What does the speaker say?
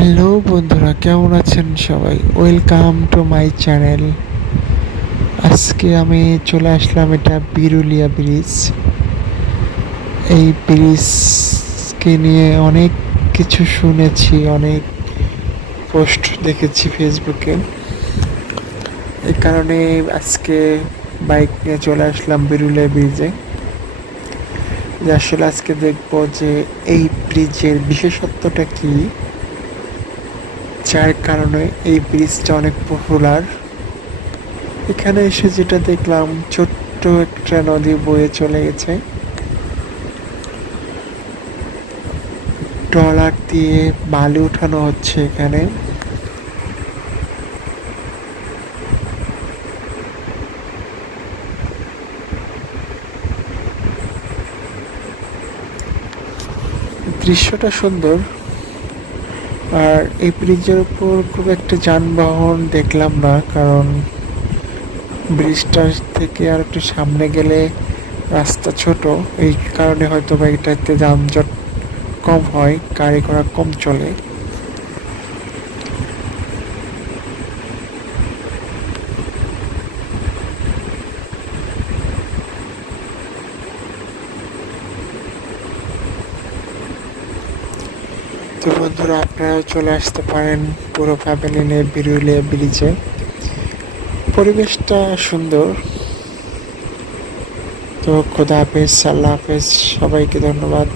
Hello বন্ধুরা, কেমন আছেন সবাই? Welcome to my channel. আজকে আমি চলে আসলাম, এটা বিরুলিয়া ব্রিজ। এই ব্রিজকে নিয়ে অনেক কিছু শুনেছি, অনেক পোস্ট দেখেছি ফেসবুকে। এই কারণে আজকে বাইক নিয়ে চলে আসলাম বিরুলিয়া ব্রিজে। যে আসলে আজকে দেখবো যে এই ব্রিজের বিশেষত্বটা কি, যার কারণে এই ব্রিজটা অনেক পপুলার। এখানে এসে যেটা দেখলাম, ছোট্ট একটা নদী বয়ে চলে গেছে। ট্রলার দিয়ে বালি উঠানো হচ্ছে এখানে। দৃশ্যটা সুন্দর। আর এই ব্রিজের উপর খুব একটা যানবাহন দেখলাম না, কারণ ব্রিজটা থেকে আর একটু সামনে গেলে রাস্তা ছোট। এই কারণে হয়তো বা এটাতে যানজট কম হয়, গাড়ি ঘোড়া কম চলে। তো বন্ধুরা, আপনারাও চলে আসতে পারেন পুরো ফ্যামিলি নিয়ে বিরুলিয়া ব্রিজে। পরিবেশটা সুন্দর। তো খোদা হাফেজ, আল্লাহ হাফেজ, সবাইকে ধন্যবাদ।